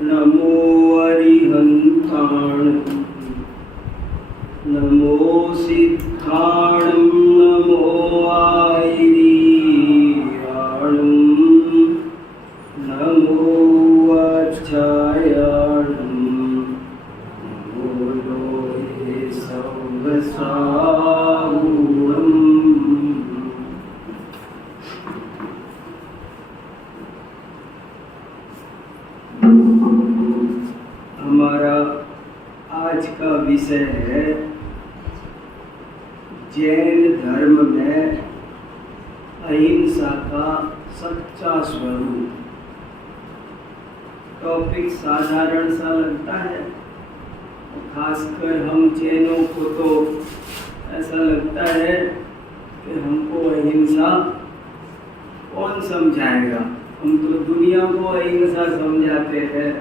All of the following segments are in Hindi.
नमो अरिहन्ताण नमो सिद्धाणं नमो आयिरीयाणं नमो वाचायाणं नमो लोहे सौगसागुणम्। हमारा आज का विषय है जैन धर्म में अहिंसा का सच्चा स्वरूप। टॉपिक साधारण सा लगता है, खासकर हम जैनों को तो ऐसा लगता है कि हमको अहिंसा कौन समझाएगा, हम तो दुनिया को अहिंसा समझाते हैं।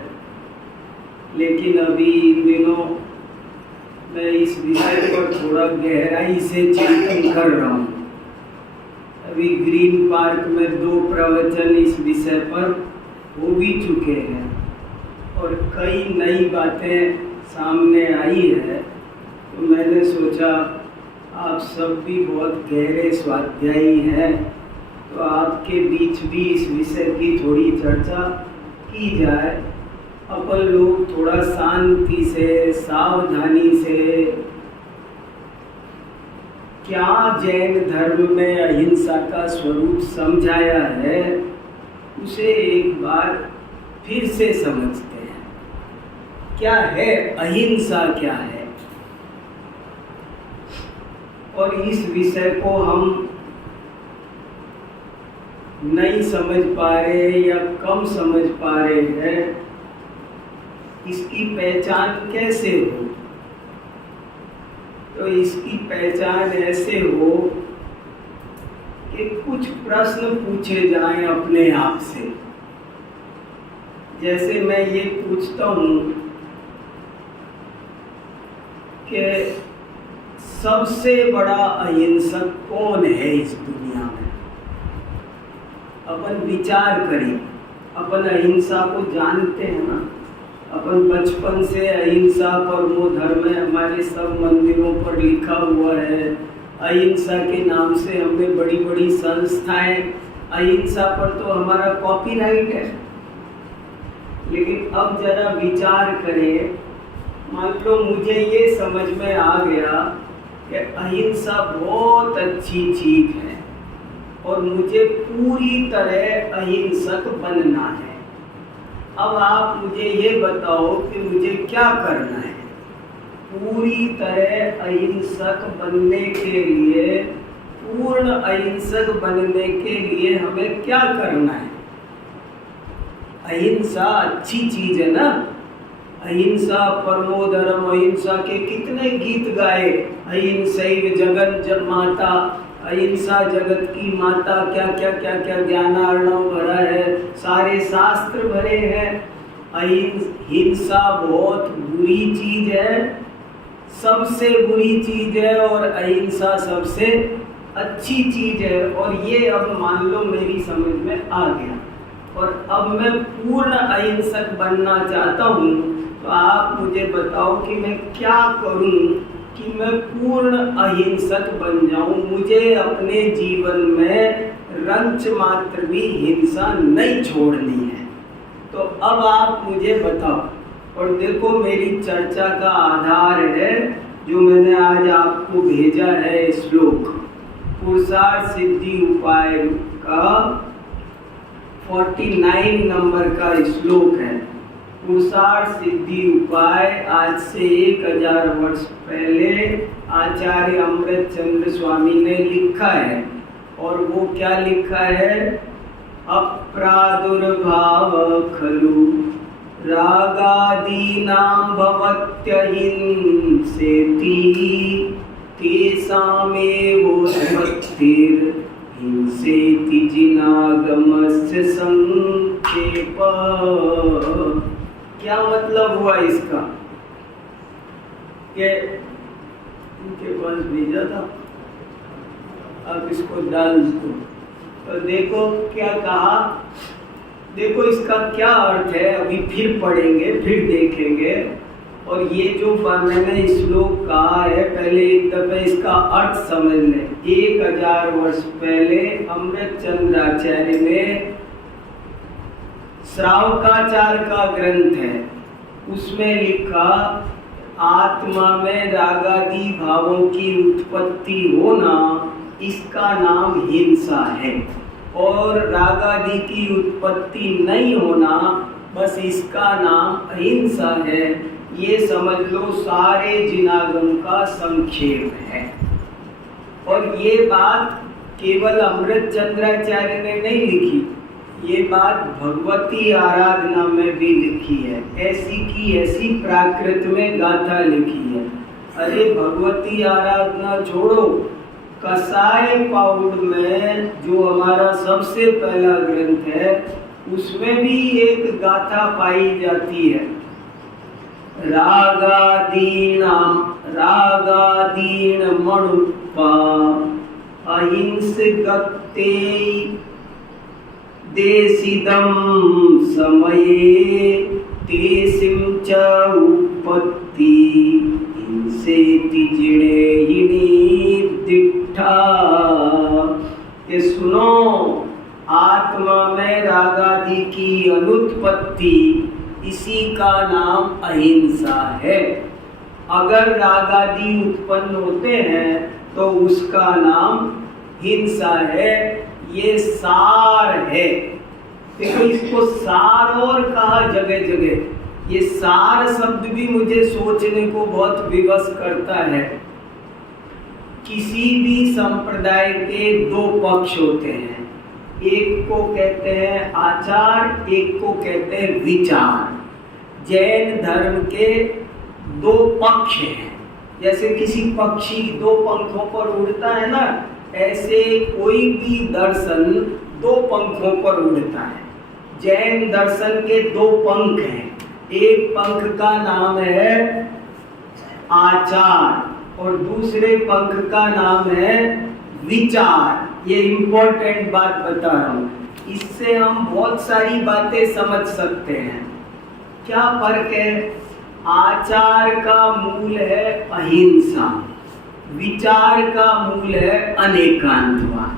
लेकिन अभी इन दिनों मैं इस विषय पर थोड़ा गहराई से चिंतन कर रहा हूँ। अभी ग्रीन पार्क में 2 प्रवचन इस विषय पर हो भी चुके हैं और कई नई बातें सामने आई है। तो मैंने सोचा आप सब भी बहुत गहरे स्वाध्यायी हैं, तो आपके बीच भी इस विषय की थोड़ी चर्चा की जाए। अपन लोग थोड़ा शांति से सावधानी से क्या जैन धर्म में अहिंसा का स्वरूप समझाया है उसे एक बार फिर से समझते हैं। क्या है अहिंसा, क्या है? और इस विषय को हम नहीं समझ पा रहे या कम समझ पा रहे हैं, इसकी पहचान कैसे हो? तो इसकी पहचान ऐसे हो कि कुछ प्रश्न पूछे जाएं अपने आप से। जैसे मैं ये पूछता हूँ कि सबसे बड़ा अहिंसक कौन है इस दुनिया में? अपन विचार करें। अपन अहिंसा को जानते हैं ना, अपन बचपन से अहिंसा परमो धर्म है, हमारे सब मंदिरों पर लिखा हुआ है। अहिंसा के नाम से हमने बड़ी बड़ी संस्थाएं, अहिंसा पर तो हमारा कॉपीराइट है। लेकिन अब जरा विचार करें, मान लो मुझे ये समझ में आ गया कि अहिंसा बहुत अच्छी चीज है और मुझे पूरी तरह अहिंसक बनना है। अब आप मुझे ये बताओ कि मुझे क्या करना है? पूरी तरह अहिंसक बनने के लिए, पूर्ण अहिंसक बनने के लिए हमें क्या करना है? अहिंसा अच्छी चीज है ना। अहिंसा परमो धर्म, अहिंसा के कितने गीत गाए। अहिंसैव जगत माता, अहिंसा जगत की माता, क्या क्या क्या क्या ज्ञानार्णव भरा है, सारे शास्त्र भरे हैं। अहिंसा बहुत बुरी चीज है, सबसे बुरी चीज है, और अहिंसा सबसे अच्छी चीज है। और ये अब मान लो मेरी समझ में आ गया और अब मैं पूर्ण अहिंसक बनना चाहता हूँ। तो आप मुझे बताओ कि मैं क्या करूँ कि मैं पूर्ण अहिंसक बन जाऊं। मुझे अपने जीवन में रंच मात्र भी हिंसा नहीं छोड़नी है। तो अब आप मुझे बताओ। और देखो मेरी चर्चा का आधार है जो मैंने आज आपको भेजा है श्लोक, पुरुषार्थ सिद्धि उपाय का 49 नंबर का श्लोक है। पुरुषार्थ सिद्धि उपाय आज से 1000 वर्ष पहले आचार्य अमृत चंद्र स्वामी ने लिखा है। और वो क्या लिखा है? अप्रादुर्भाव खलु रागादीनां भवत्यहिंसेति तेषामेवोत्पत्तिर्हिंसेति जिनागमस्य संक्षेप। क्या मतलब हुआ इसका? कि इनके पास भेजा था, आप इसको डाल दो। तो देखो क्या कहा, देखो इसका क्या अर्थ है, अभी फिर पढ़ेंगे, फिर देखेंगे। और ये जो मैंने श्लोक कहा है, पहले एक दफे इसका अर्थ समझ लें। 1000 वर्ष पहले अमृतचंद्राचार्य ने, श्रावकाचार्य का ग्रंथ है, उसमें लिखा आत्मा में रागादि भावों की उत्पत्ति होना, इसका नाम हिंसा है। और रागादि की उत्पत्ति नहीं होना, बस इसका नाम अहिंसा है। ये समझ लो सारे जिनागम का संक्षेप है। और ये बात केवल अमृतचंद्राचार्य ने नहीं लिखी, ये बात भगवती आराधना में भी लिखी है। ऐसी की ऐसी प्राकृत में गाथा लिखी है। अरे भगवती आराधना छोड़ो, कसाय पाउड में जो हमारा सबसे पहला ग्रंथ है, उसमें भी एक गाथा पाई जाती है। रागादीन मणुपा अहिंसकते देसिदं समये तेसिं च उपपत्ति हिंसेति जिणेहिणी दिट्ठा। ये सुनो, आत्मा में रागादि की अनुत्पत्ति, इसी का नाम अहिंसा है। अगर रागादि उत्पन्न होते हैं तो उसका नाम हिंसा है। ये सार है। देखो इसको सार और कहा जगह जगह। ये सार शब्द भी मुझे सोचने को बहुत विवश करता है। किसी भी संप्रदाय के दो पक्ष होते हैं, एक को कहते हैं आचार, एक को कहते हैं विचार। जैन धर्म के दो पक्ष हैं। जैसे किसी पक्षी दो पंखों पर उड़ता है ना, ऐसे कोई भी दर्शन दो पंखों पर उड़ता है। जैन दर्शन के दो पंख हैं। एक पंख का नाम है आचार और दूसरे पंख का नाम है विचार। ये इंपॉर्टेंट बात बता रहा हूँ, इससे हम बहुत सारी बातें समझ सकते हैं। क्या फर्क है? आचार का मूल है अहिंसा, विचार का मूल है अनेकांतवाद।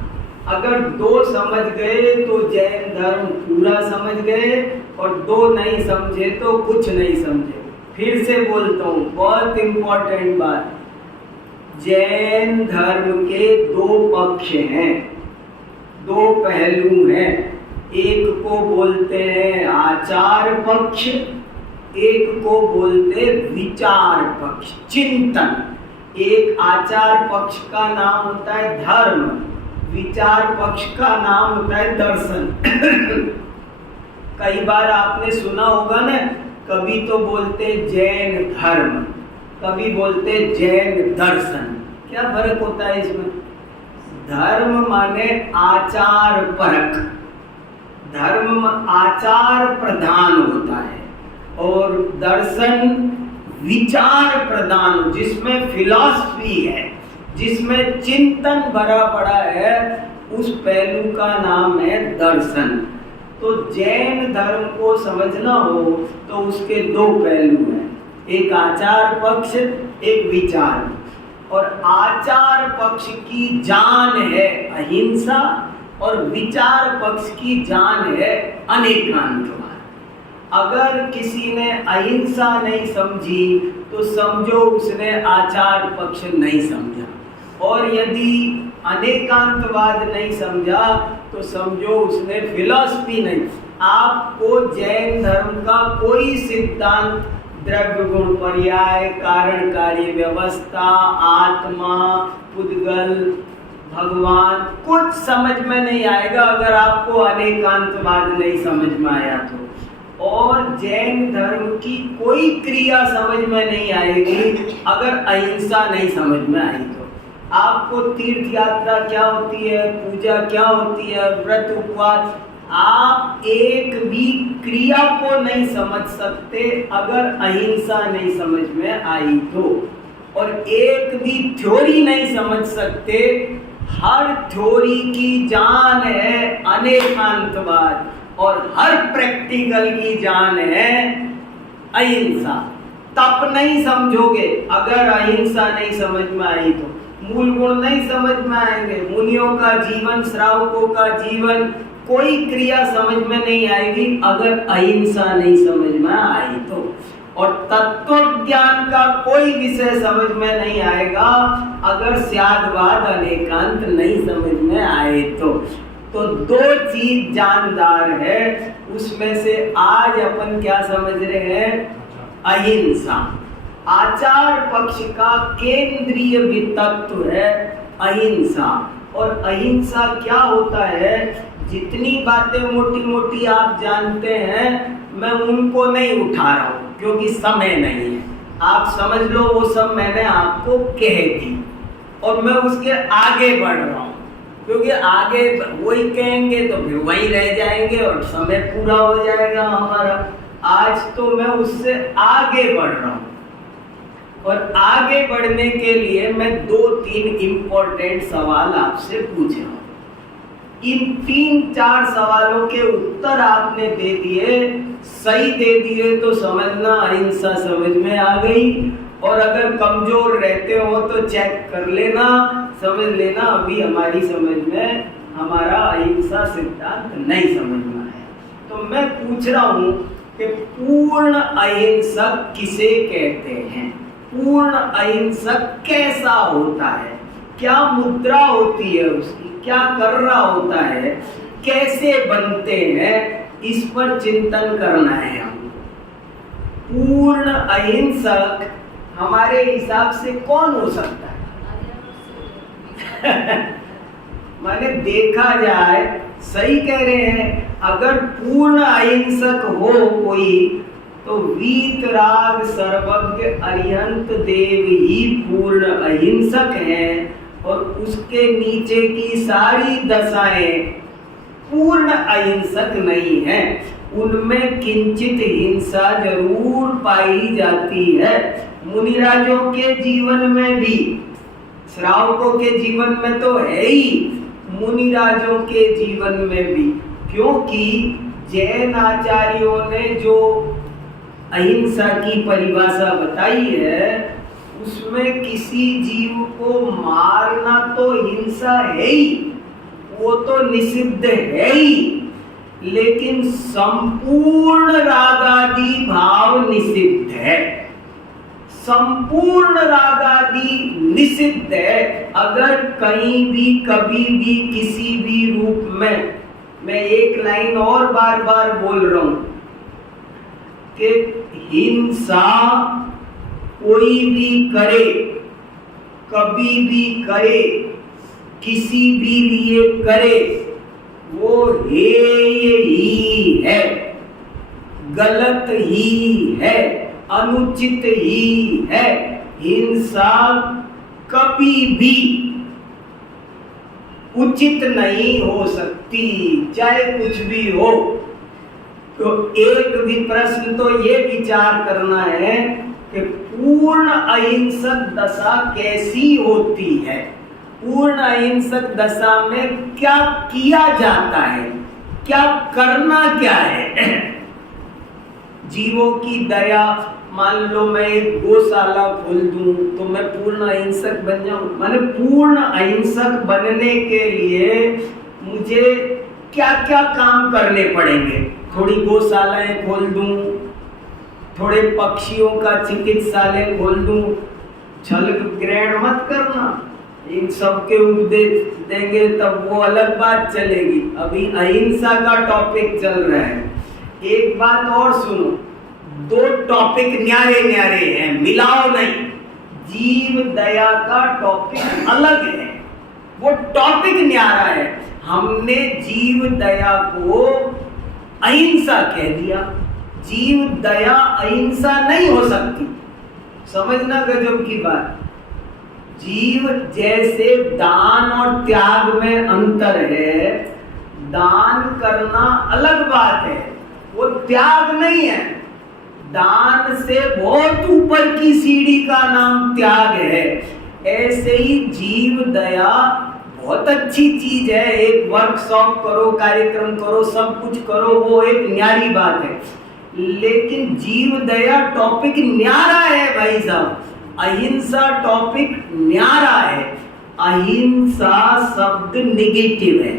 अगर दो समझ गए तो जैन धर्म पूरा समझ गए, और दो नहीं समझे तो कुछ नहीं समझे। फिर से बोलता हूँ, बहुत इंपॉर्टेंट बात। जैन धर्म के दो पक्ष हैं, दो पहलू हैं। एक को बोलते हैं आचार पक्ष, एक को बोलते विचार पक्ष, चिंतन। एक आचार पक्ष का नाम होता है धर्म, विचार पक्ष का नाम होता है दर्शन। कई बार आपने सुना होगा ना, कभी तो बोलते जैन धर्म, कभी बोलते जैन दर्शन। क्या फर्क होता है इसमें? धर्म माने आचार परक, धर्म आचार प्रधान होता है, और दर्शन विचार प्रधान, जिसमें फिलॉसफी है, जिसमें चिंतन भरा पड़ा है, उस पहलू का नाम है दर्शन। तो जैन धर्म को समझना हो तो उसके दो पहलू हैं, एक आचार पक्ष, एक विचार। और आचार पक्ष की जान है अहिंसा, और विचार पक्ष की जान है अनेकांतवाद। अगर किसी ने अहिंसा नहीं समझी तो समझो उसने आचार पक्ष नहीं समझा, और यदि अनेकांतवाद नहीं समझा तो समझो उसने फिलॉसफी नहीं। आपको जैन धर्म का कोई सिद्धांत, द्रव्य गुण पर्याय, कारण कार्य व्यवस्था, आत्मा, पुद्गल, भगवान, कुछ समझ में नहीं आएगा अगर आपको अनेकांतवाद नहीं समझ में आया तो। और जैन धर्म की कोई क्रिया समझ में नहीं आएगी अगर अहिंसा नहीं समझ में आई तो। आपको तीर्थ यात्रा क्या होती है, पूजा क्या होती है, व्रत उपवास, आप एक भी क्रिया को नहीं समझ सकते अगर अहिंसा नहीं समझ में आई तो। और एक भी थ्योरी नहीं समझ सकते, हर थ्योरी की जान है अनेकांतवाद, और हर प्रैक्टिकल की जान है अहिंसा। तप नहीं समझोगे अगर अहिंसा नहीं समझ में आई तो, मूल गुण नहीं समझ में आएंगे, मुनियों का जीवन, श्रावकों का जीवन, कोई क्रिया समझ में नहीं आएगी अगर अहिंसा नहीं समझ में आई तो, और तत्व ज्ञान का कोई विषय समझ में नहीं आएगा अगर स्यादवाद अनेकांत नहीं समझ में आए तो दो चीज जानदार है, उसमें से आज अपन क्या समझ रहे हैं? अहिंसा। आचार पक्ष का केंद्रीय वितत्व है अहिंसा। और अहिंसा क्या होता है? जितनी बातें मोटी मोटी आप जानते हैं मैं उनको नहीं उठा रहा हूँ क्योंकि समय नहीं है, आप समझ लो वो सब मैंने आपको कह दी और मैं उसके आगे बढ़ रहा हूँ, क्योंकि आगे वही कहेंगे तो फिर वही रह जाएंगे और समय पूरा हो जाएगा हमारा। आज तो मैं उससे आगे बढ़ रहा हूँ और आगे बढ़ने के लिए मैं 2-3 इम्पोर्टेंट सवाल आपसे पूछ रहा हूँ। इन 3-4 सवालों के उत्तर आपने दे दिए, सही दे दिए तो समझना अहिंसा समझ में आ गई, और अगर कमजोर रहते हो तो चेक कर लेना, समझ लेना अभी हमारी समझ में हमारा अहिंसा सिद्धांत नहीं समझ में आया। तो मैं पूछ रहा हूँ कि पूर्ण अहिंसक किसे कहते हैं? पूर्ण अहिंसक कैसा होता है? क्या मुद्रा होती है उसकी? क्या कर रहा होता है? कैसे बनते हैं? इस पर चिंतन करना है हमको। पूर्ण अहिंसक हमारे हिसाब से कौन हो सकता है? माने देखा जाए, सही कह रहे हैं, अगर पूर्ण अहिंसक हो कोई तो वीतराग सर्वज्ञ अरिहंत देव ही पूर्ण अहिंसक हैं, और उसके नीचे की सारी दशाएं पूर्ण अहिंसक नहीं है, उनमें किंचित हिंसा जरूर पाई जाती है। मुनिराजों के जीवन में भी, श्रावकों के जीवन में तो है ही, मुनिराजों के जीवन में भी, क्योंकि जैन आचार्यों ने जो अहिंसा की परिभाषा बताई है उसमें किसी जीव को मारना तो हिंसा है ही, वो तो निषिद्ध है ही, लेकिन संपूर्ण रागादि भाव निषिद्ध है। संपूर्ण रागादि निषिद्ध है। अगर कहीं भी कभी भी किसी भी रूप में, मैं एक लाइन और बार बार बोल रहा हूं कि हिंसा कोई भी करे, कभी भी करे, किसी भी लिए करे, वो हेय ही है, गलत ही है, अनुचित ही है। हिंसा कभी भी उचित नहीं हो सकती, चाहे कुछ भी हो। तो एक भी प्रश्न तो ये विचार करना है कि पूर्ण अहिंसक दशा कैसी होती है, पूर्ण अहिंसक दशा में क्या किया जाता है, क्या करना क्या है। जीवों की दया, मान लो मैं एक गौशाला खोल दूं तो मैं पूर्ण अहिंसक बन जाऊं? माने पूर्ण अहिंसक बनने के लिए मुझे क्या क्या काम करने पड़ेंगे? थोड़ी गौशालाएं खोल दूं, थोड़े पक्षियों का चिकित्सालय खोल दूं, छल ग्रहण मत करना, इन सब के उपदेश देंगे तब वो अलग बात चलेगी। अभी अहिंसा का टॉपिक चल रहा है। एक बात और सुनो, 2 टॉपिक न्यारे न्यारे हैं, मिलाओ नहीं। जीव दया का टॉपिक अलग है, वो टॉपिक न्यारा है। हमने जीव दया को अहिंसा कह दिया। जीव दया अहिंसा नहीं हो सकती, समझना गजब की बात। जीव जैसे दान और त्याग में अंतर है, दान करना अलग बात है, वो त्याग नहीं है। दान से बहुत ऊपर की सीढ़ी का नाम त्याग है। ऐसे ही जीव दया बहुत अच्छी चीज है, एक वर्कशॉप करो, कार्यक्रम करो, सब कुछ करो, वो एक न्यारी बात है। लेकिन जीव दया टॉपिक न्यारा है भाई साहब, अहिंसा टॉपिक न्यारा है। अहिंसा शब्द नेगेटिव है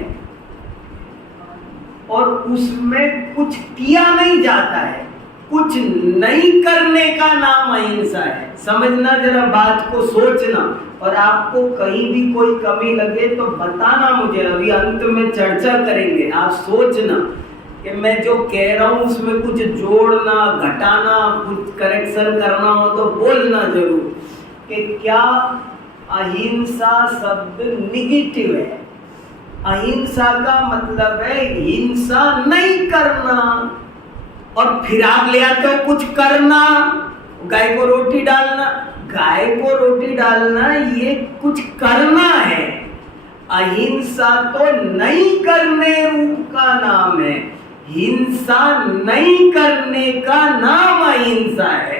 और उसमें कुछ किया नहीं जाता है, कुछ नहीं करने का नाम अहिंसा है। समझना जरा बात को, सोचना, और आपको कहीं भी कोई कमी लगे तो बताना मुझे, अभी अंत में चर्चा करेंगे। आप सोचना कि मैं जो कह रहा हूं उसमें कुछ जोड़ना, घटाना, कुछ करेक्शन करना हो तो बोलना जरूर कि क्या अहिंसा शब्द निगेटिव है। अहिंसा का मतलब है हिंसा नहीं करना, और फिर आप ले आते हो कुछ करना, गाय को रोटी डालना। गाय को रोटी डालना ये कुछ करना है। अहिंसा तो नहीं करने रूप का नाम है, हिंसा नहीं करने का नाम अहिंसा है।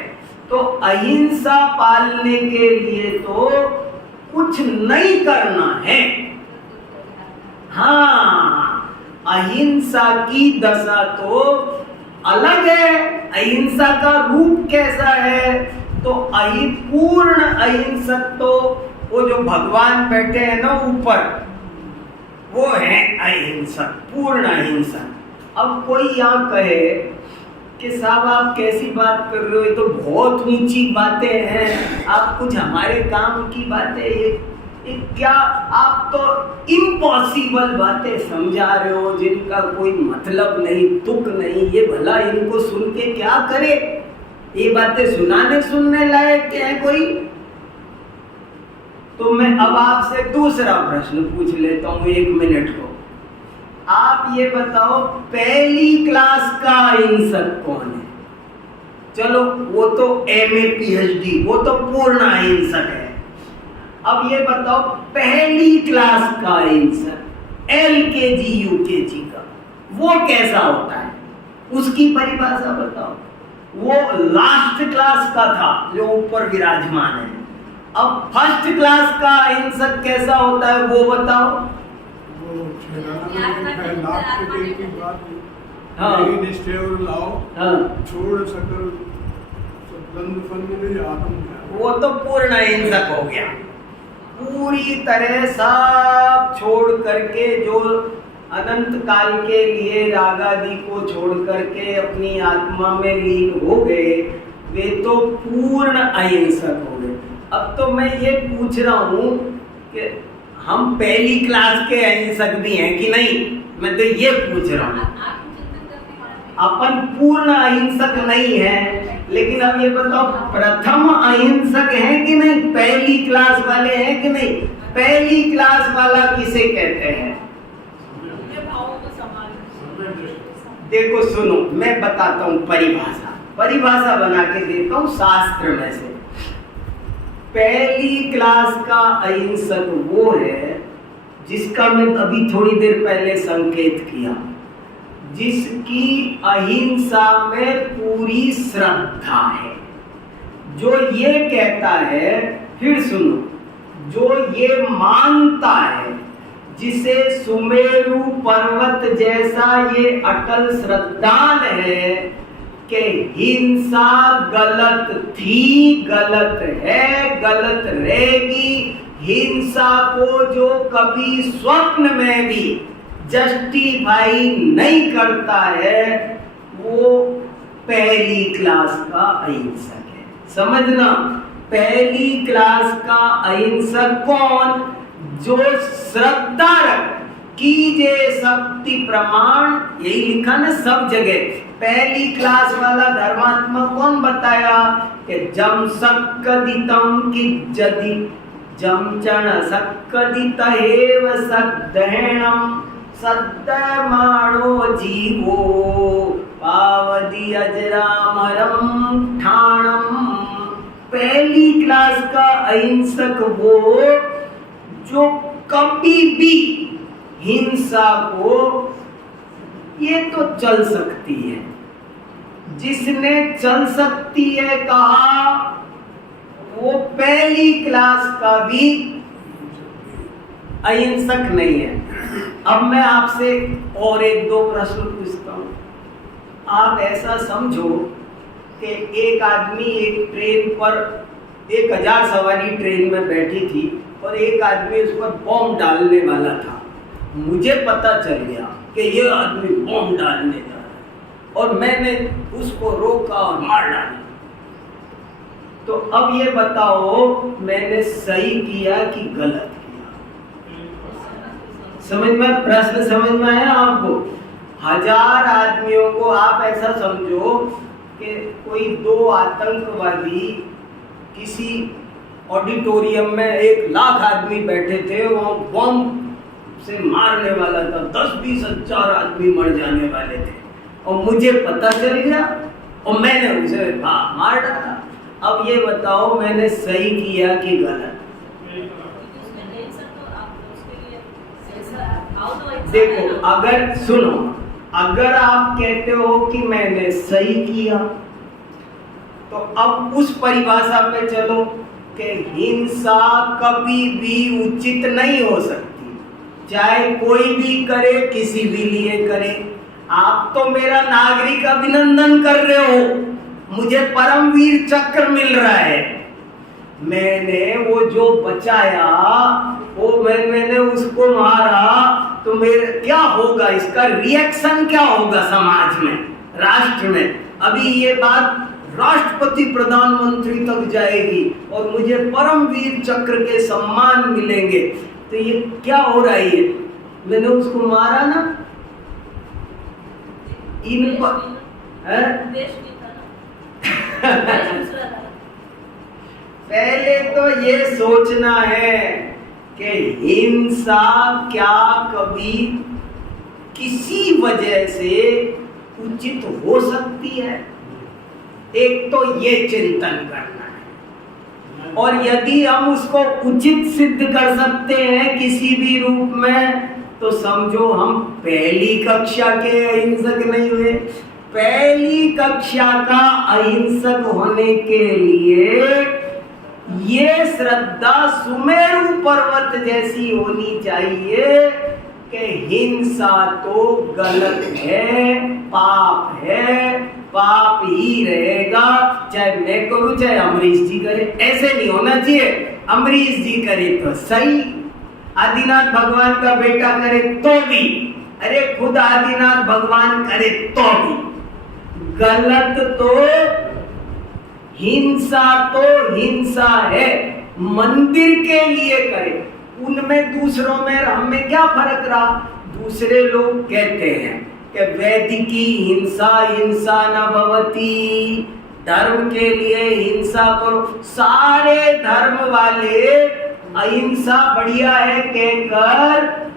तो अहिंसा पालने के लिए तो कुछ नहीं करना है। हाँ, अहिंसा की दशा तो अलग है। अहिंसा का रूप कैसा है? तो पूर्ण अहिंसक तो वो जो भगवान बैठे हैं ना ऊपर, वो है अहिंसक, पूर्ण अहिंसक। अब कोई यहाँ कहे कि साहब आप कैसी बात कर रहे हो, ये तो बहुत ऊंची बातें हैं, आप कुछ हमारे काम की बातें, ये क्या आप तो इम्पॉसिबल बातें समझा रहे हो जिनका कोई मतलब नहीं, तुक नहीं, ये भला इनको सुन के क्या करे? ये बातें सुनने लायक है कोई? तो मैं अब आपसे दूसरा प्रश्न पूछ लेता हूं 1 मिनट को। आप ये बताओ पहली क्लास का अहिंसक कौन है? चलो वो तो MA PhD, वो तो पूर्ण अहिंसक है। अब ये बताओ पहली क्लास का अहिंसक LKG UKG का वो कैसा होता है? उसकी परिभाषा बताओ। वो लास्ट क्लास का था जो ऊपर विराजमान है। अब फर्स्ट क्लास का अहिंसक कैसा होता है वो बताओ। वो तो पूर्ण अहिंसक हो गया, पूरी तरह सब छोड़ करके, जो अनंत काल के लिए रागादि को छोड़ करके अपनी आत्मा में लीन हो गए, वे तो पूर्ण अहिंसक हो गए। अब तो मैं ये पूछ रहा हूँ कि हम पहली क्लास के अहिंसक भी हैं कि नहीं? मैं तो ये पूछ रहा हूँ। अपन पूर्ण अहिंसक नहीं है, लेकिन अब ये बताओ प्रथम अहिंसक है कि नहीं? पहली क्लास वाले हैं कि नहीं? पहली क्लास वाला किसे कहते हैं? देखो सुनो, मैं बताता हूँ परिभाषा बना के देता हूँ शास्त्र में से। पहली क्लास का अहिंसक वो है जिसका मैं अभी थोड़ी देर पहले संकेत किया, जिसकी अहिंसा में पूरी श्रद्धा है, जो ये कहता है, फिर सुनो, जो ये मानता है, जिसे सुमेरु पर्वत जैसा ये अटल श्रद्धान है कि हिंसा गलत थी, गलत है, गलत रहेगी। हिंसा को जो कभी स्वप्न में भी जस्टिफाई नहीं करता है, वो पहली क्लास का अहिंसक है। समझना, पहली क्लास का अहिंसक कौन? जो श्रद्धा रख, कीजे शक्ति प्रमाण, यही लिखा ना सब जगह। पहली क्लास वाला धर्मात्मा कौन बताया कि जम सक्कदितम की जदि जम चण सक्कदित एव सद्दहणम सद्दमाणो जीवो पावदी अजरामरम ठाणम। पहली क्लास का अहिंसक वो जो कभी भी हिंसा को, ये तो चल सकती है, जिसने चल सकती है कहा, वो पहली क्लास का भी अहिंसक नहीं है। अब मैं आपसे और एक दो प्रश्न पूछता हूँ। आप ऐसा समझो कि एक आदमी एक ट्रेन पर 1000 सवारी ट्रेन में बैठी थी और एक आदमी उस पर बॉम्ब डालने वाला था। मुझे पता चल गया कि ये आदमी बॉम्ब डालने जा रहा है और मैंने उसको रोका और मार डाला। तो अब ये बताओ मैंने सही किया कि गलत किया? समझ में, प्रश्न समझ में आया आपको? 1000 आदमियों को आप ऐसा समझो कि कोई 2 आतंकवादी किसी ऑडिटोरियम में 1,00,000 आदमी बैठे थे, वहां बम से मारने वाला था, 10-20 हजार आदमी मर जाने वाले थे और मुझे पता चल गया और मैंने उसे मार डाला। अब ये बताओ मैंने सही किया कि गलत? देखो, अगर सुनो, अगर आप कहते हो कि मैंने सही किया तो अब उस परिभाषा पे चलो कि हिंसा कभी भी उचित नहीं हो सकती, चाहे कोई भी करे, किसी भी लिए करे। आप तो मेरा नागरिक अभिनंदन कर रहे हो, मुझे परमवीर चक्र मिल रहा है। मैंने वो जो बचाया, वो मैंने उसको मारा, तो मेरे क्या होगा, इसका रिएक्शन क्या होगा समाज में, राष्ट्र में? अभी ये बात राष्ट्रपति प्रधानमंत्री तक जाएगी और मुझे परमवीर चक्र के सम्मान मिलेंगे। तो ये क्या हो रहा है? मैंने उसको मारा ना, इन पर पहले तो ये सोचना है कि हिंसा क्या कभी किसी वजह से उचित हो सकती है? एक तो ये चिंतन करना है, और यदि हम उसको उचित सिद्ध कर सकते हैं किसी भी रूप में, तो समझो हम पहली कक्षा के अहिंसक नहीं हुए। पहली कक्षा का अहिंसक होने के लिए ये श्रद्धा सुमेरु पर्वत जैसी होनी चाहिए कि हिंसा तो गलत है, पाप है, पाप ही रहेगा, चाहे मैं करूं चाहे अमरीश जी करे। ऐसे नहीं होना चाहिए, अमरीश जी करे तो सही, आदिनाथ भगवान का बेटा करे तो भी, अरे खुद आदिनाथ भगवान करे तो भी गलत। तो हिंसा है। मंदिर के लिए करे, उनमें दूसरों में हमें क्या फर्क रहा? दूसरे लोग कहते हैं कि वैदिकी हिंसा हिंसा न भवती, धर्म के लिए हिंसा करो। सारे धर्म वाले अहिंसा बढ़िया है कहकर,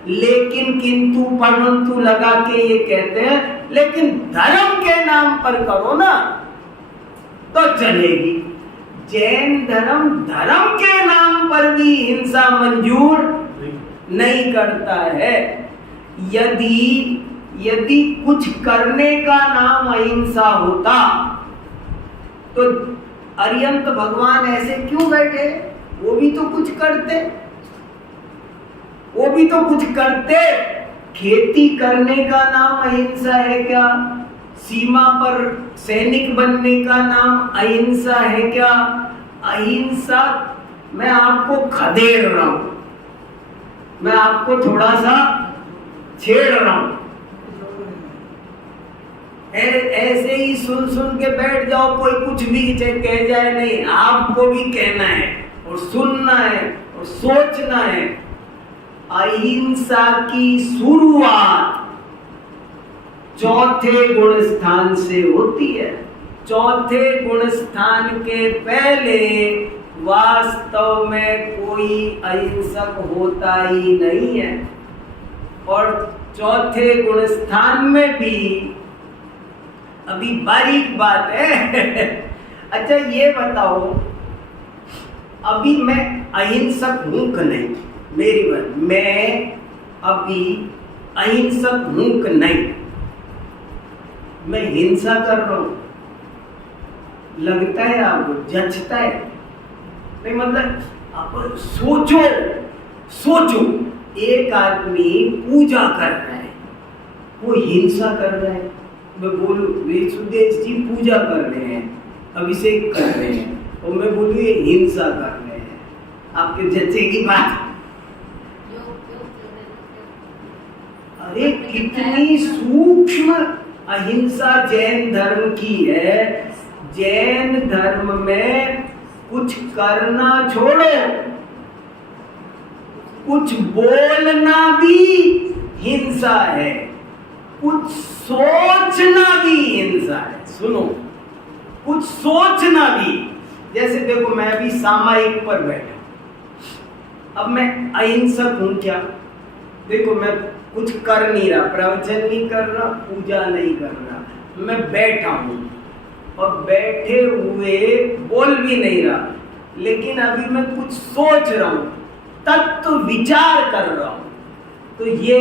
लेकिन किंतु परंतु लगा के ये कहते हैं लेकिन धर्म के नाम पर करो ना तो चलेगी। जैन धर्म धर्म के नाम पर भी हिंसा मंजूर नहीं करता है। यदि कुछ करने का नाम अहिंसा होता तो अरिहंत भगवान ऐसे क्यों बैठे? वो भी तो कुछ करते। खेती करने का नाम अहिंसा है क्या? सीमा पर सैनिक बनने का नाम अहिंसा है क्या? अहिंसा, मैं आपको खदेड़ रहा हूं, मैं आपको थोड़ा सा छेड़ रहा हूं। ऐसे ही सुन के बैठ जाओ, कोई कुछ भी कह जाए नहीं, आपको भी कहना है और सुनना है और सोचना है। अहिंसा की शुरुआत चौथे गुण स्थान से होती है। चौथे गुण स्थान के पहले वास्तव में कोई अहिंसक होता ही नहीं है। और चौथे गुण स्थान में भी अभी बारीक बात है। अच्छा ये बताओ, अभी मैं अहिंसक हूं कि नहीं? मेरी बात, मैं अभी अहिंसक हूं कि नहीं? मैं हिंसा कर रहा हूं, लगता है आपको? जचता है? नहीं, मतलब आप सोचो एक आदमी पूजा कर रहा है, वो हिंसा कर रहा है। मैं बोलूं वेसुदेव जी पूजा कर रहे हैं, अभिषेक कर रहे हैं, और मैं बोलूं ये हिंसा कर रहे हैं, आपके जचेगी बात? अरे कितनी सूक्ष्म अहिंसा जैन धर्म की है। जैन धर्म में कुछ करना छोड़ो, कुछ बोलना भी हिंसा है, कुछ सोचना भी हिंसा है। सुनो, कुछ सोचना भी, जैसे देखो मैं अभी सामायिक पर बैठा, अब मैं अहिंसक हूं क्या? देखो मैं कुछ कर नहीं रहा, प्रवचन नहीं कर रहा, पूजा नहीं कर रहा, मैं बैठा हूं और बैठे हुए बोल भी नहीं रहा, लेकिन अभी मैं कुछ सोच रहा हूं, तत्व विचार कर रहा हूं, तो ये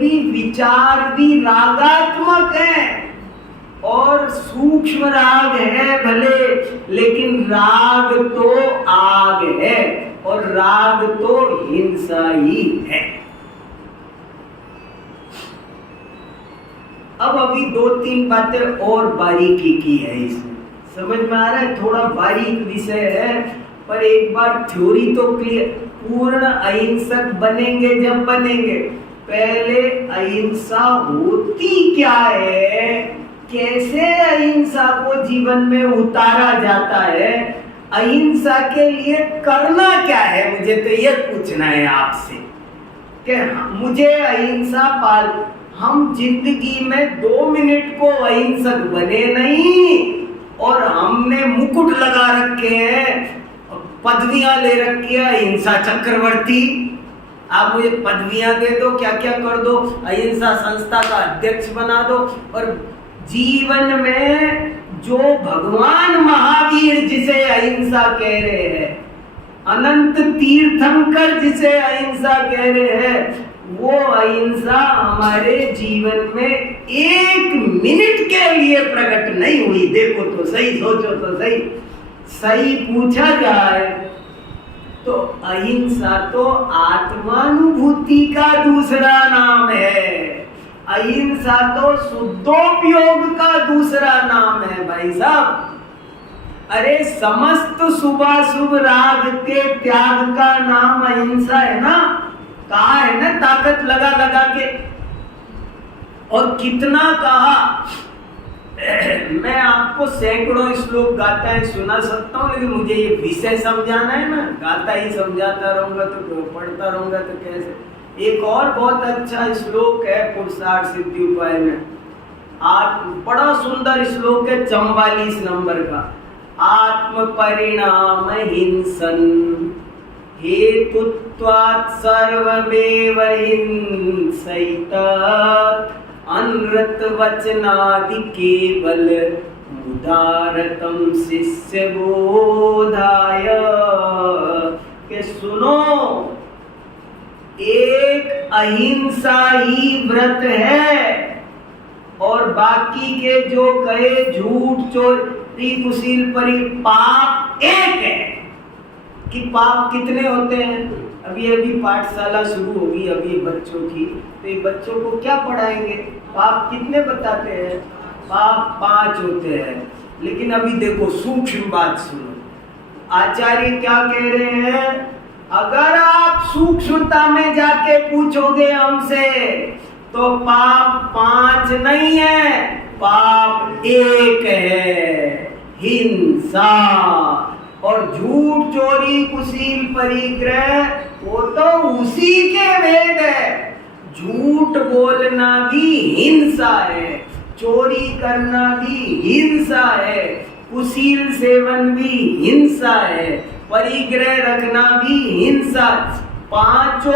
भी विचार भी रागात्मक है और सूक्ष्म राग है भले, लेकिन राग तो आग है और राग तो हिंसा ही है। अब अभी 2-3 बातें और बारीकी की है, इसमें समझ में आ रहा है? थोड़ा बारीक विषय है, पर एक बार थ्योरी तो क्लियर। पूर्ण अहिंसक बनेंगे जब बनेंगे, पहले अहिंसा होती क्या है, कैसे अहिंसा को जीवन में उतारा जाता है, अहिंसा के लिए करना क्या है, मुझे तो ये पूछना है आपसे कि मुझे अहिंसा पाल, हम जिंदगी में 2 मिनट को अहिंसक बने नहीं, और हमने मुकुट लगा रखे हैं, पदवियां ले रखी है, अहिंसा चक्रवर्ती। आप मुझे पदवियां दे दो, क्या क्या कर दो, अहिंसा संस्था का अध्यक्ष बना दो, और जीवन में जो भगवान महावीर जिसे अहिंसा कह रहे हैं, अनंत तीर्थंकर जिसे अहिंसा कह रहे हैं, वो अहिंसा हमारे जीवन में 1 मिनट के लिए प्रकट नहीं हुई। देखो तो सही, सोचो तो सही। सही पूछा जाए तो अहिंसा तो आत्मानुभूति का दूसरा नाम है, अहिंसा तो शुद्धोपयोग का दूसरा नाम है भाई साहब। अरे समस्त शुभाशुभ राग के त्याग का नाम अहिंसा है ना, कहा है ना, ताकत लगा लगा के, और कितना कहा। मैं आपको सैकड़ों श्लोक गाता है सुना सकता हूँ, लेकिन मुझे ये विषय समझाना है ना, गाता ही समझाता रहूंगा तो पढ़ता रहूंगा तो कैसे। एक और बहुत अच्छा श्लोक है पुरुषार्थ सिद्धि उपाय में, बड़ा सुंदर श्लोक है 44 नंबर का। आत्म परिणाम हिंसन हेतुत्वात् सर्वमेव हिंसैता अनृत वचनादि केवल मुदारतम शिष्य बोधाय। के सुनो, एक अहिंसा ही व्रत है, और बाकी के जो कहे झूठ चोरी कुशील परी पाप एक है। कि पाप कितने होते हैं? अभी पाठशाला शुरू होगी अभी बच्चों की, तो ये बच्चों को क्या पढ़ाएंगे? पाप कितने बताते हैं? पाप 5 होते हैं। लेकिन अभी देखो सूक्ष्म बात सुनो, आचार्य क्या कह रहे हैं? अगर आप सूक्ष्मता में जाके पूछोगे हमसे, तो पाप 5 नहीं है, पाप 1 है, हिंसा। और झूठ चोरी कुशील परिग्रह वो तो उसी के भेद है। झूठ बोलना भी हिंसा है, चोरी करना भी हिंसा है, कुशील सेवन भी हिंसा है, परिग्रह रखना भी हिंसा, 5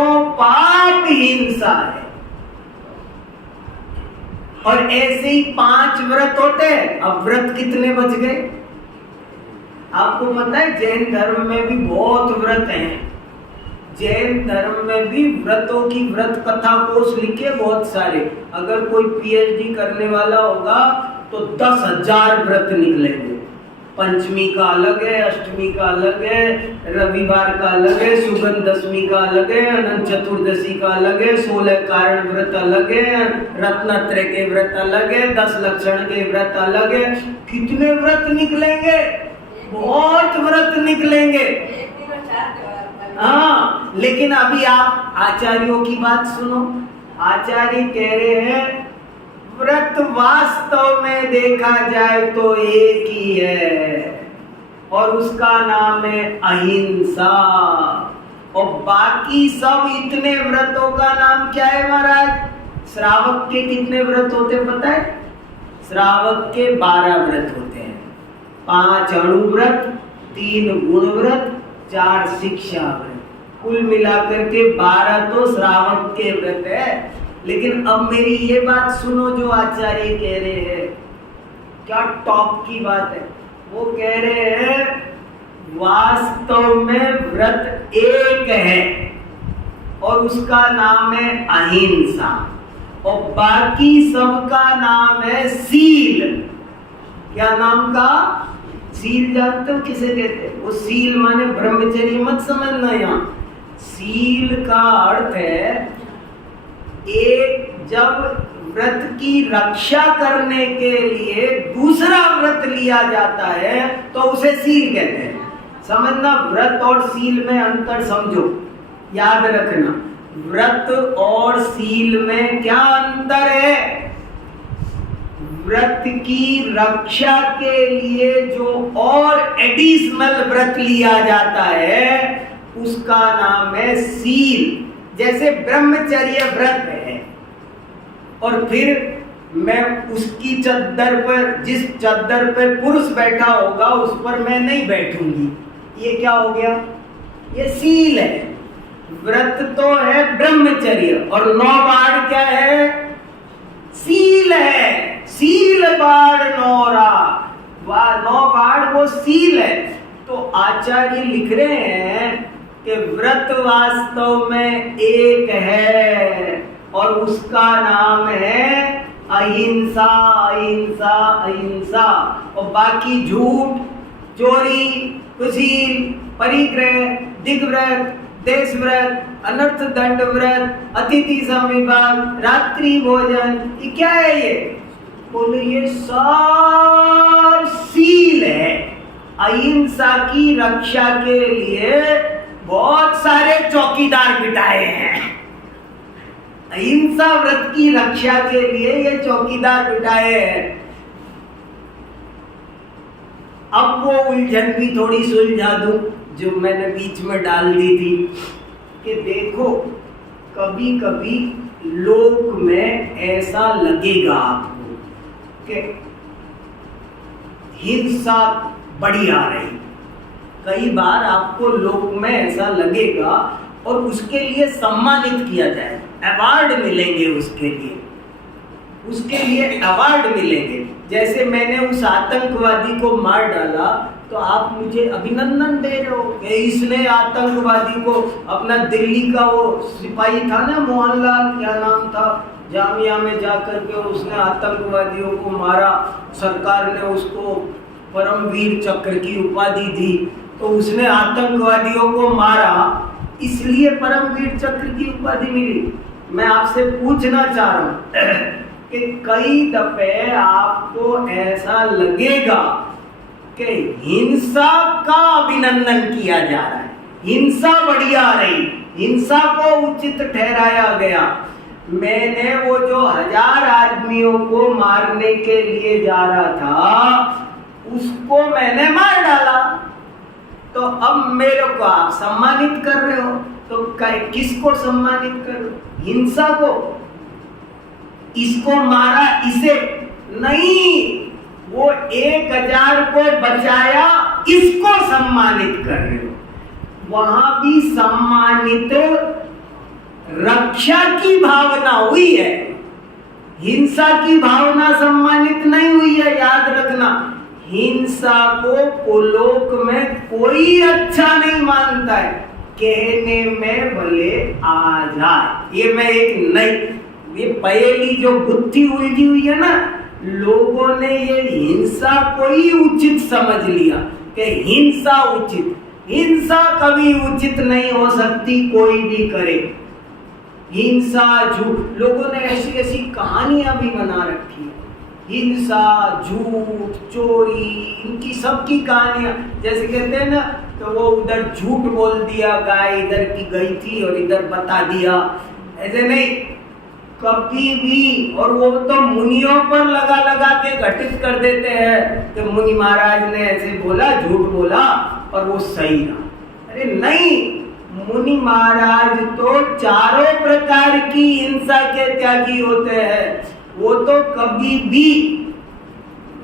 पाप हिंसा है। और ऐसे ही 5 व्रत होते हैं। अब व्रत कितने बच गए? आपको पता है जैन धर्म में भी बहुत व्रत हैं। जैन धर्म में भी व्रतों की व्रत कथा कोश लिखे बहुत सारे। अगर कोई पीएचडी करने वाला होगा तो 10,000 व्रत निकलेंगे। पंचमी का अलग है, अष्टमी का अलग है, रविवार का अलग है, सुगंध दशमी का अलग है, अनंत चतुर्दशी का अलग है, 16 कारण व्रत अलग है, रत्नत्रय के व्रत अलग है, 10 लक्षण के व्रत अलग है। कितने व्रत निकलेंगे, बहुत व्रत निकलेंगे। हाँ, लेकिन अभी आप आचार्यों की बात सुनो। आचार्य कह रहे हैं व्रत वास्तव में देखा जाए तो एक ही है और उसका नाम है अहिंसा। और बाकी सब इतने व्रतों का नाम क्या है महाराज? श्रावक के कितने व्रत होते पता है? श्रावक के 12 व्रत होते हैं। 5 अणु व्रत, 3 गुण व्रत, 4 शिक्षा व्रत, कुल मिलाकर के 12 तो श्रावक के व्रत है। लेकिन अब मेरी ये बात सुनो जो आचार्य कह रहे हैं, क्या टॉप की बात है। वो कह रहे हैं वास्तव में व्रत एक है और उसका नाम है अहिंसा और बाकी सबका नाम है सील। क्या नाम का? सील। जानते हो किसे कहते हैं? वो सील माने ब्रह्मचर्य मत समझना। यहाँ सील का अर्थ है एक जब व्रत की रक्षा करने के लिए दूसरा व्रत लिया जाता है तो उसे सील कहते हैं। समझना, व्रत और सील में अंतर समझो, याद रखना। व्रत और सील में क्या अंतर है? व्रत की रक्षा के लिए जो और एडिशनल व्रत लिया जाता है उसका नाम है सील। जैसे ब्रह्मचर्य व्रत है और फिर मैं उसकी चद्दर पर, जिस चद्दर पर पुरुष बैठा होगा उस पर मैं नहीं बैठूंगी, ये क्या हो गया? ये सील है। व्रत तो है ब्रह्मचर्य और 9 बाड़ क्या है? सील है। सील बाड़ 9 बाड़ वो सील है। तो आचार्य लिख रहे हैं कि व्रत वास्तव में एक है और उसका नाम है अहिंसा, अहिंसा, अहिंसा। और बाकी झूठ, चोरी, कुशील, परिग्रह, दिग्व्रत, देशव्रत, अनर्थ दंड व्रत, अतिथि संविभाग, रात्रि भोजन, ये क्या है? ये बोले ये सब सील है। अहिंसा की रक्षा के लिए बहुत सारे चौकीदार बिठाए हैं। अहिंसा व्रत की रक्षा के लिए ये चौकीदार बिठाए हैं। अब वो उलझन भी थोड़ी सुलझा दूं जो मैंने बीच में डाल दी थी कि देखो कभी कभी लोक में ऐसा लगेगा आपको कि हिंसा बड़ी आ रही। कई बार आपको लोक में ऐसा लगेगा और उसके लिए सम्मानित किया जाए, अवार्ड मिलेंगे उसके लिए अवार्ड मिलेंगे। जैसे मैंने उस आतंकवादी को मार डाला तो आप मुझे अभिनंदन दे रहे हो कि इसने आतंकवादी को, अपना दिल्ली का वो सिपाही था ना मोहनलाल, क्या नाम था, जामिया में जाकर के उसने आतंकवादियों को मारा, सरकार ने उसको परमवीर चक्र की उपाधि दी, तो उसने आतंकवादियों को मारा इसलिए परमवीर चक्र की उपाधि मिली। मैं आपसे पूछना चाह रहा हूं कि कई दफे आपको ऐसा लगेगा कि हिंसा का अभिनंदन किया जा रहा है, हिंसा बढ़िया रही, हिंसा को उचित ठहराया गया। मैंने वो जो 1000 आदमियों को मारने के लिए जा रहा था उसको मैंने मार डाला, तो अब मेरे को आप सम्मानित कर रहे हो, तो किसको सम्मानित कर रहे हो? हिंसा को? इसको मारा इसे नहीं, वो 1000 को बचाया इसको सम्मानित कर रहे हो। वहां भी सम्मानित रक्षा की भावना हुई है, हिंसा की भावना सम्मानित नहीं हुई है। याद रखना, हिंसा को लोक में कोई अच्छा नहीं मानता है, कहने में भले आ जाए। ये मैं एक नई, ये पहेली जो बुद्धि उलझी हुई है ना लोगों ने ये हिंसा को ही उचित समझ लिया कि हिंसा उचित। हिंसा कभी उचित नहीं हो सकती, कोई भी करे हिंसा झूठ। लोगों ने ऐसी ऐसी कहानियां भी बना रखी है, हिंसा झूठ चोरी, इनकी सबकी कहानियां। जैसे कहते हैं ना, तो वो उधर झूठ बोल दिया, गाय इधर की गई थी और इधर बता दिया, ऐसे नहीं कभी भी। और वो तो मुनियों पर लगा लगा के घटित कर देते हैं कि मुनि महाराज ने ऐसे बोला, झूठ बोला और वो सही रहा। अरे नहीं, मुनि महाराज तो चारों प्रकार की हिंसा के त्यागी होते हैं। वो तो कभी भी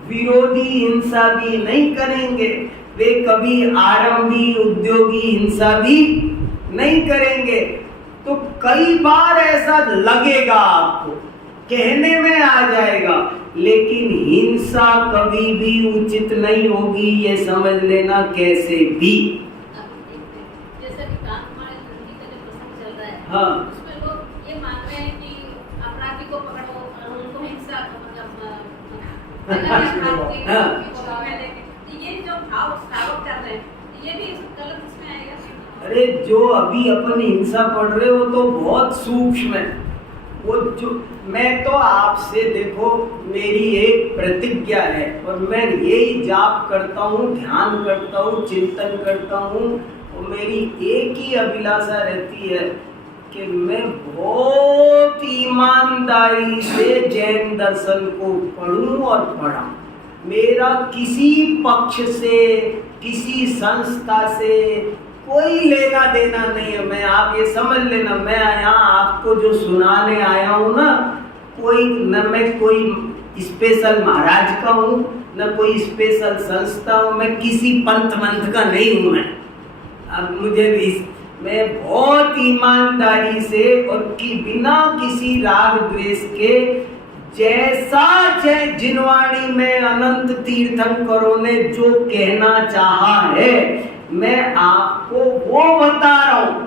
विरोधी हिंसा भी नहीं करेंगे, वे कभी आरंभी उद्योगी हिंसा भी नहीं करेंगे। तो कई बार ऐसा लगेगा आपको, कहने में आ जाएगा, लेकिन हिंसा कभी भी उचित नहीं होगी, ये समझ लेना कैसे भी। जैसे कि हमारे धरती का जो प्रसंग चल रहा है, हाँ, उसमें लोग ये मान रहे हैं कि अपराधी को पकड़ो और उनको हिंसा ये जो भाव स्थापित कर रहे हैं, ये भी गलत इसमें आएगा। अरे जो अभी अपन हिंसा पढ़ रहे हो तो बहुत सूक्ष्म है। वो जो मैं तो आपसे देखो, मेरी एक प्रतिज्ञा है और मैं यही जाप करता हूँ, ध्यान करता हूँ, चिंतन करता हूँ, और मेरी एक ही अभिलाषा रहती है कि मैं बहुत ईमानदारी से जैन दर्शन को पढ़ूं और पढ़ा। मेरा किसी पक्ष से, किसी संस्था से कोई लेना देना नहीं है। मैं, आप ये समझ लेना, मैं यहाँ आपको जो सुनाने आया हूँ ना, कोई न मैं कोई स्पेशल महाराज का हूँ, न कोई स्पेशल संस्था हूँ, मैं किसी पंथ मंथ का नहीं हूँ। मैं अब मुझे भी, मैं बहुत ईमानदारी से और कि बिना किसी राग द्वेष के, जैसा जिनवाणी में अनंत तीर्थंकरों ने जो कहना चाहा है, मैं आपको वो बता रहा हूं।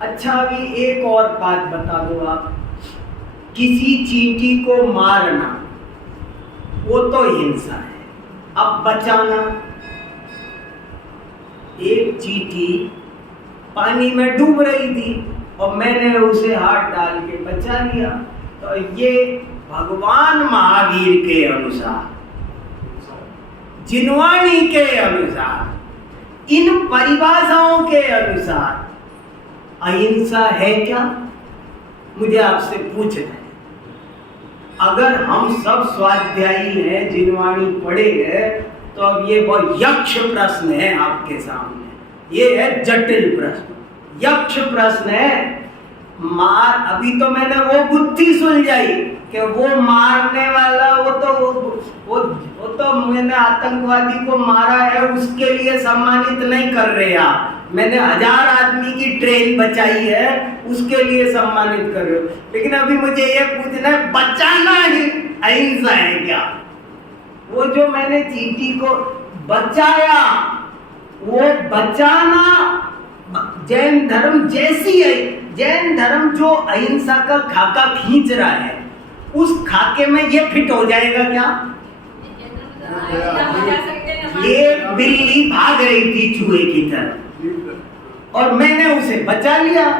अच्छा, अभी एक और बात बता दो आप, किसी चींटी को मारना वो तो हिंसा है। अब बचाना, एक चींटी पानी में डूब रही थी और मैंने उसे हाथ डाल के बचा लिया, तो ये भगवान महावीर के अनुसार, जिनवाणी के अनुसार, इन परिभाषाओं के अनुसार अहिंसा है क्या? मुझे आपसे पूछना है। अगर हम सब स्वाध्यायी हैं, जिनवाणी पढ़े हैं, तो अब ये बहुत यक्ष प्रश्न है आपके सामने। ये है जटिल प्रश्न, यक्ष प्रश्न है। मार, अभी तो मैंने वो बुद्धि सुलझाई कि वो मारने वाला, वो तो मैंने आतंकवादी को मारा है, उसके लिए सम्मानित नहीं कर रहे आप। मैंने 1000 आदमी की ट्रेन बचाई है, उसके लिए सम्मानित कर रहे हो। लेकिन अभी मुझे ये पूछना है, बचाना ही अहिंसा है क्या? वो जो मैंने चींटी को बचाया, वो बचाना जैन धर्म जैसी है। जैन धर्म जो अहिंसा का खाका खींच रहा है, उस खाके में ये फिट हो जाएगा क्या? एक बिल्ली भाग रही थी चूहे की तरफ और मैंने उसे बचा लिया,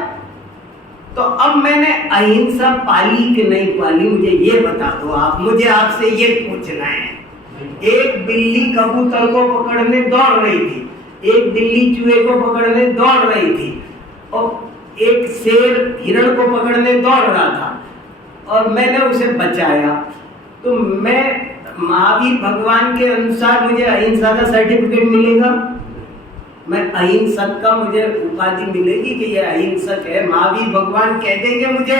तो अब मैंने अहिंसा पाली कि नहीं पाली, मुझे ये बता दो आप। मुझे आपसे ये पूछना है। एक बिल्ली कबूतर को पकड़ने दौड़ रही थी, एक बिल्ली चूहे को पकड़ने दौड़ रही थी, और एक शेर हिरण को पकड़ने दौड़ रहा था और मैंने उसे बचाया। तो मैं, महावीर भगवान के अनुसार मुझे अहिंसा का सर्टिफिकेट मिलेगा? मैं अहिंसक का मुझे उपाधि मिलेगी कि ये अहिंसक है? महावीर भगवान कह देंगे मुझे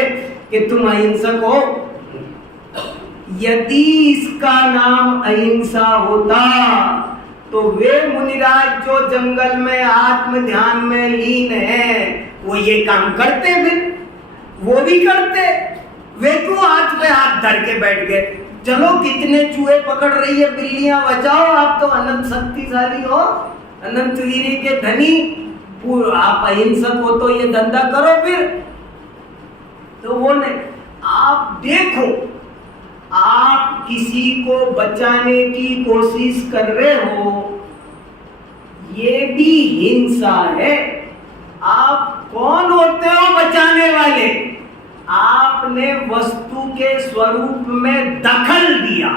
कि तुम अहिंसक हो? यदि इसका नाम अहिंसा होता तो वे मुनिराज जो जंगल में आत्म ध्यान में लीन है, वो ये काम करते, फिर वो भी करते। वे क्यों हाथ पे हाथ धर के बैठ गए? चलो, कितने चूहे पकड़ रही है बिल्लियां, बचाओ। आप तो अनंत शक्तिशाली हो, अनंत वीर्य के धनी, आप अहिंसक हो तो ये धंधा करो फिर। तो वो नहीं, आप देखो, आप आप किसी को बचाने की कोशिश कर रहे हो, ये भी हिंसा है। आप कौन होते हो बचाने वाले? आपने वस्तु के स्वरूप में दखल दिया,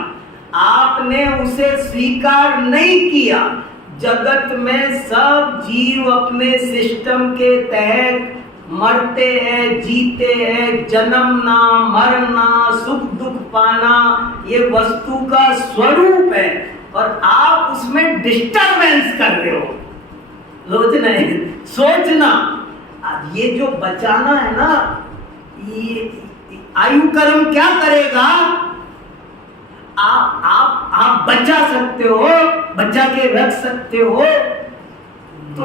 आपने उसे स्वीकार नहीं किया। जगत में सब जीव अपने सिस्टम के तहत मरते हैं, जीते हैं, जन्मना, मरना, सुख दुख पाना, ये वस्तु का स्वरूप है और आप उसमें डिस्टरबेंस कर रहे हो। सोचना अब ये जो बचाना है ना, ये आयु कर्म क्या करेगा? आप बचा सकते हो, बचा के रख सकते हो, तो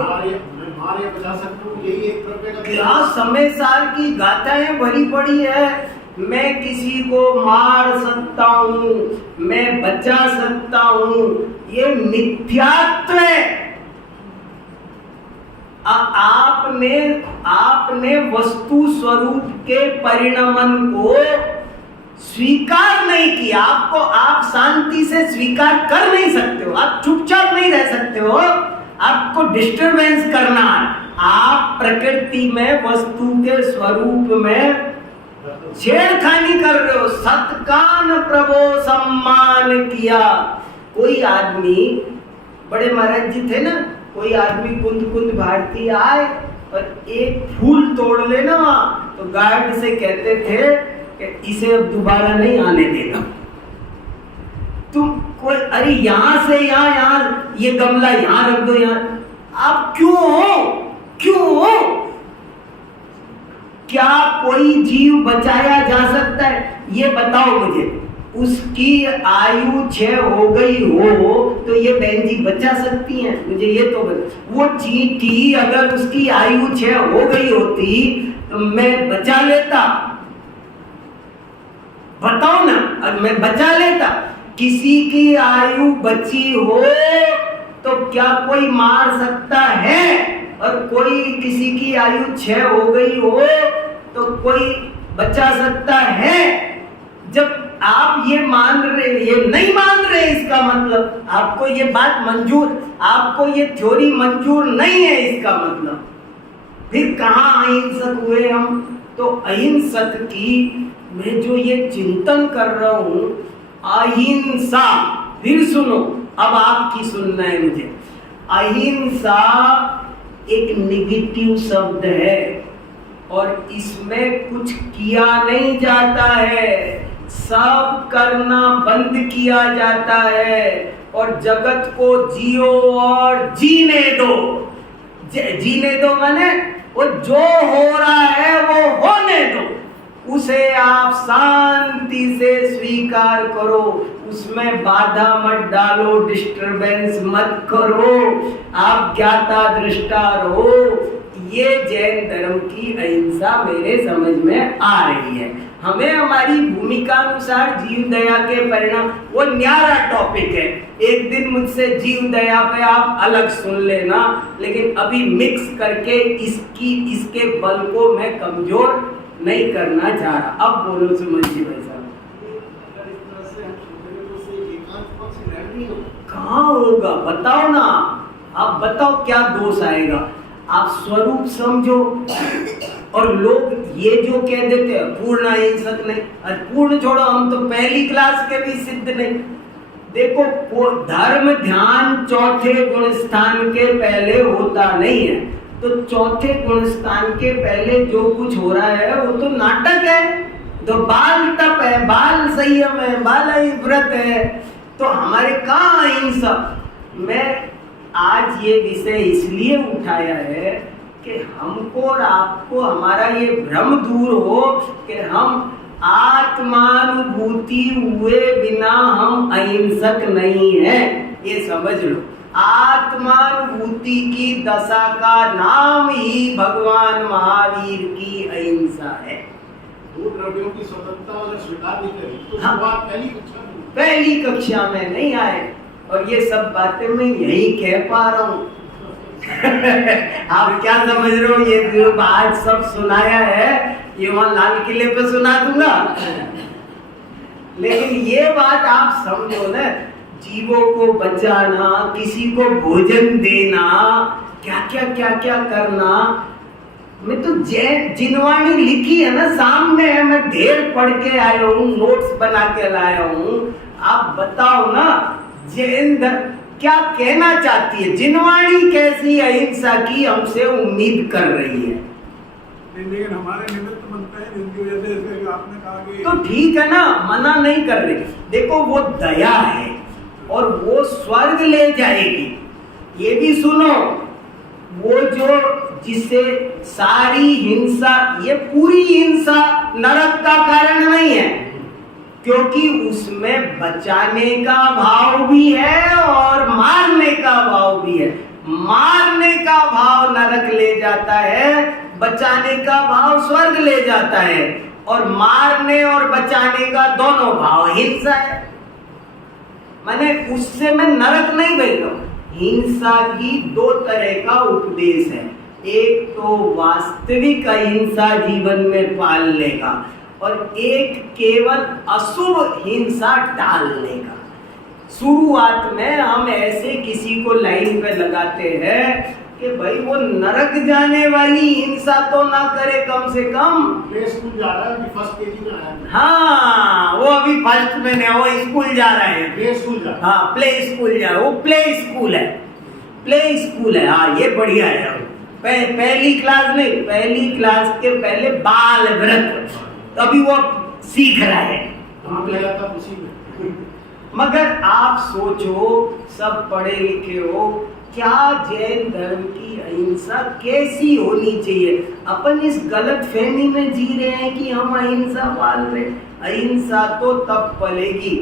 मार या बचा सकते हो, यही एक तरह का क्या समय साल की गाथाएं भरी पड़ी है। मैं किसी को मार सकता हूँ, मैं बचा सकता हूँ, ये मिथ्यात्व है। आपने वस्तु स्वरूप के परिणमन को स्वीकार नहीं किया। आप शांति से स्वीकार कर नहीं सकते हो, आप चुपचाप नहीं रह सकते हो, आपको डिस्टरबेंस करना है। आप प्रकृति में वस्तु के स्वरूप में छेड़खानी कर रहे हो। सत्कान प्रभो सम्मान किया। कोई आदमी, बड़े महाराज जी थे ना, कोई आदमी कुंद कुंद भारती आए और एक फूल तोड़ लेना, तो गार्ड से कहते थे कि इसे अब दोबारा नहीं आने देना। तुम कोई, अरे यहां से यहाँ ये गमला यहाँ रख दो, यहाँ आप क्यों हो? क्या कोई जीव बचाया जा सकता है? ये बताओ मुझे। उसकी आयु 6 हो गई हो तो ये बहन जी बचा सकती हैं? मुझे ये तो वो चींटी अगर उसकी आयु 6 हो गई होती तो मैं बचा लेता, बताओ ना, अगर मैं बचा लेता। किसी की आयु बची हो तो क्या कोई मार सकता है? और कोई किसी की आयु 6 हो गई हो तो कोई बचा सकता है? जब आप ये मान रहे, ये नहीं मान रहे, इसका मतलब आपको ये बात मंजूर, आपको ये थ्योरी मंजूर नहीं है, इसका मतलब फिर कहाँ अहिंसक हुए हम? तो अहिंसक की मैं जो ये चिंतन कर रहा हूं, अहिंसा, फिर सुनो, अब आपकी सुनना है मुझे। अहिंसा एक नेगेटिव शब्द है और इसमें कुछ किया नहीं जाता है, सब करना बंद किया जाता है और जगत को जियो और जीने दो। जीने दो माने वो जो हो रहा है वो होने दो, उसे आप शांति से स्वीकार करो, उसमें बाधा मत डालो, डिस्टरबेंस मत करो, आप ज्ञाता दृष्टा रहो। ये जैन धर्म की अहिंसा मेरे समझ में आ रही है। हमें हमारी भूमिका अनुसार जीव दया के परिणाम, वो न्यारा टॉपिक है, एक दिन मुझसे जीव दया पे आप अलग सुन लेना, लेकिन अभी मिक्स करके इसके बल को मैं कमजोर नहीं करना चाह रहा। अब बोलो सुमन जी भाई साहब। कहाँ होगा बताओ ना, आप बताओ क्या दोष आएगा? आप स्वरूप समझो। और लोग ये जो कह देते हैं पूर्ण अहिंसक नहीं, पूर्ण छोड़ो, हम तो पहली क्लास के भी सिद्ध नहीं। देखो धर्म ध्यान चौथे गुण स्थान के पहले होता नहीं है, तो चौथे गुण स्थान के पहले जो कुछ हो रहा है वो तो नाटक है, तो बाल तप है, बाल संयम है, बाल व्रत है, तो हमारे कहाँ अहिंसा? मैं आज ये विषय इसलिए उठाया है कि हमको और आपको हमारा ये भ्रम दूर हो कि हम आत्मानुभूति हुए बिना हम अहिंसक नहीं हैं, ये समझ लो। आत्मानुभूति की दशा का नाम ही भगवान महावीर की अहिंसा है। दो द्रव्यों की स्वतंत्रता अगर स्वीकार नहीं करी तो हाँ, पहली कक्षा में नहीं आए, और ये सब बातें मैं यही कह पा रहा हूँ। आप क्या समझ रहे हो? ये जो आज सब सुनाया है ये वहां लाल किले पे सुना दूंगा। लेकिन ये बात आप समझो ना, जीवों को बचाना, किसी को भोजन देना, क्या क्या करना। मैं तो जिनवाणी लिखी है ना सामने है, मैं ढेर पढ़ के आया हूँ, नोट्स बना के लाया हूँ। आप बताओ ना जैन धर्म क्या कहना चाहती है, जिनवाणी कैसी अहिंसा की हमसे उम्मीद कर रही है। लेकिन हमारे निमित्त बनते हैं जिनकी वजह से जैसे आपने कहा कि तो ठीक है ना, मना नहीं कर रही। देखो वो दया है और वो स्वर्ग ले जाएगी। ये भी सुनो, वो जो जिसे सारी हिंसा, ये पूरी हिंसा नरक का कारण नहीं है, क्योंकि उसमें बचाने का भाव भी है और मारने का भाव भी है। मारने का भाव नरक ले जाता है, बचाने का भाव स्वर्ग ले जाता है। और मारने और बचाने का दोनों भाव हिंसा है। मैंने उससे मैं नरक नहीं भेज रहा हूं। हिंसा की दो तरह का उपदेश है, एक तो वास्तविक अहिंसा जीवन में पालने का, और एक केवल अशुभ हिंसा टालने का। शुरुआत में हम ऐसे किसी को लाइन पे लगाते हैं कि भाई वो नरक जाने वाली हिंसा तो ना करे, कम से कम प्ले स्कूल जा रहा है, अभी फर्स्ट केजी में आया है। हाँ, वो अभी फर्स्ट में है, वो स्कूल जा रहे हैं। प्ले स्कूल जा रहा है। हाँ, प्ले स्कूल जा, वो प्ले स्कूल है, प्ले स्कूल है। हाँ, ये बढ़िया है। पहली क्लास नहीं, पहली क्लास के पहले बाल व्रत, अभी वो सीख रहा है। हम लगा था उसी में। मगर आप सोचो, सब पढ़े लिखे हो, क्या जैन धर्म की अहिंसा कैसी होनी चाहिए? अपन इस गलत फहमी में जी रहे हैं कि हम अहिंसा पाल रहे। अहिंसा तो तब पलेगी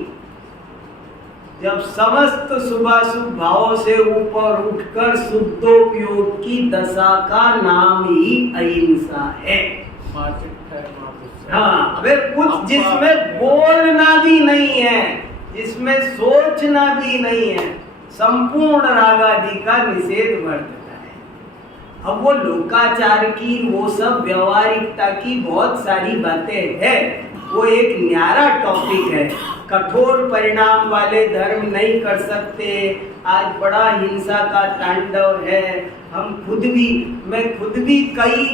जब समस्त शुभाशुभ भावों से ऊपर उठकर शुद्धोपयोग की दशा का नाम ही अहिंसा है। हाँ, अबे कुछ जिसमें बोलना भी नहीं है, जिसमें सोचना भी नहीं है, संपूर्ण रागादि का निषेध वर्तता है। अब वो लोकाचार की, वो सब व्यवहारिकता की बहुत सारी बातें हैं, वो एक न्यारा टॉपिक है। कठोर परिणाम वाले धर्म नहीं कर सकते। आज बड़ा हिंसा का तांडव है। हम खुद भी, मैं खुद भी कई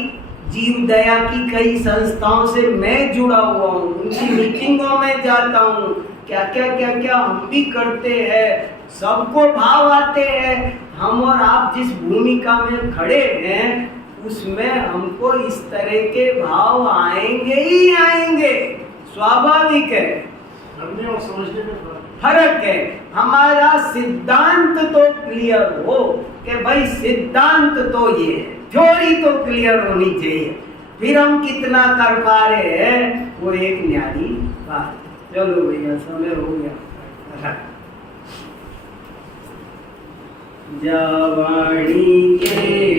जीव दया की कई संस्थाओं से मैं जुड़ा हुआ हूँ, उनकी मीटिंगों में जाता हूँ। क्या क्या हम भी करते हैं, सबको भाव आते हैं। हम और आप जिस भूमिका में खड़े हैं उसमें हमको इस तरह के भाव आएंगे ही आएंगे, स्वाभाविक है। करने और समझने में फर्क है। हमारा सिद्धांत तो क्लियर हो कि भाई सिद्धांत तो ये है, थ्योरी तो क्लियर होनी चाहिए, फिर हम कितना कर पा रहे हैं वो एक न्यारी बात। चलो भैया, समय हो गया। जवानी के